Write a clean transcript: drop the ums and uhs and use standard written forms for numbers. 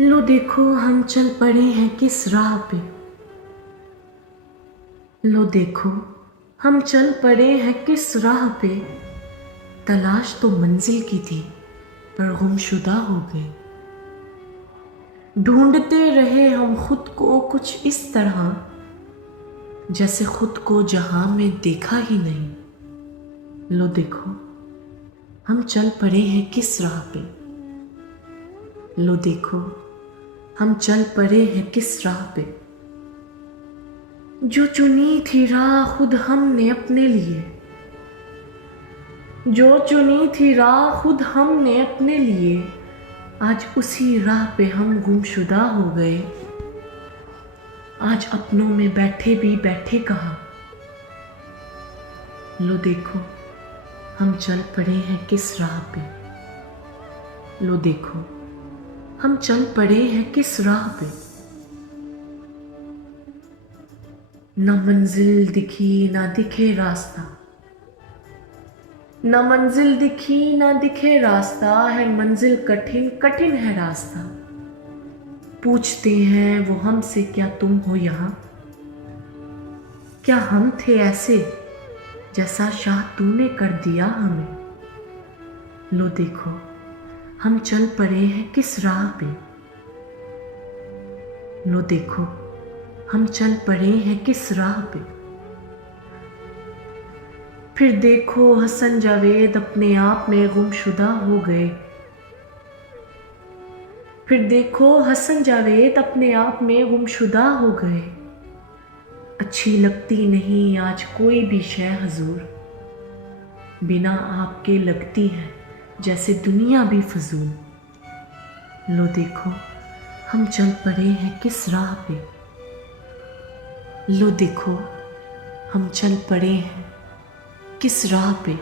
लो देखो हम चल पड़े हैं किस राह पे। लो देखो हम चल पड़े हैं किस राह पे। तलाश तो मंजिल की थी पर गुमशुदा हो गए। ढूंढते रहे हम खुद को कुछ इस तरह, जैसे खुद को जहां में देखा ही नहीं। लो देखो हम चल पड़े हैं किस राह पे। लो देखो हम चल पड़े हैं किस राह पे। जो चुनी थी राह खुद हमने अपने लिए, जो चुनी थी राह खुद हमने अपने लिए, आज उसी राह पे हम गुमशुदा हो गए। आज अपनों में बैठे भी बैठे कहाँ। लो देखो हम चल पड़े हैं किस राह पे। लो देखो हम चल पड़े हैं किस राह पे। न मंजिल दिखी ना दिखे रास्ता, न मंजिल दिखी ना दिखे रास्ता, है मंजिल कठिन कठिन है रास्ता। पूछते हैं वो हमसे क्या तुम हो यहाँ, क्या हम थे ऐसे जैसा शाह तूने कर दिया हमें। लो देखो हम चल पड़े हैं किस राह पे। लो देखो हम चल पड़े हैं किस राह पे। फिर देखो हसन जावेद अपने आप में गुमशुदा हो गए। फिर देखो हसन जावेद अपने आप में गुमशुदा हो गए। अच्छी लगती नहीं आज कोई भी शय हजूर, बिना आपके लगती है जैसे दुनिया भी फजूल। लो देखो हम चल पड़े हैं किस राह पे। लो देखो हम चल पड़े हैं किस राह पे।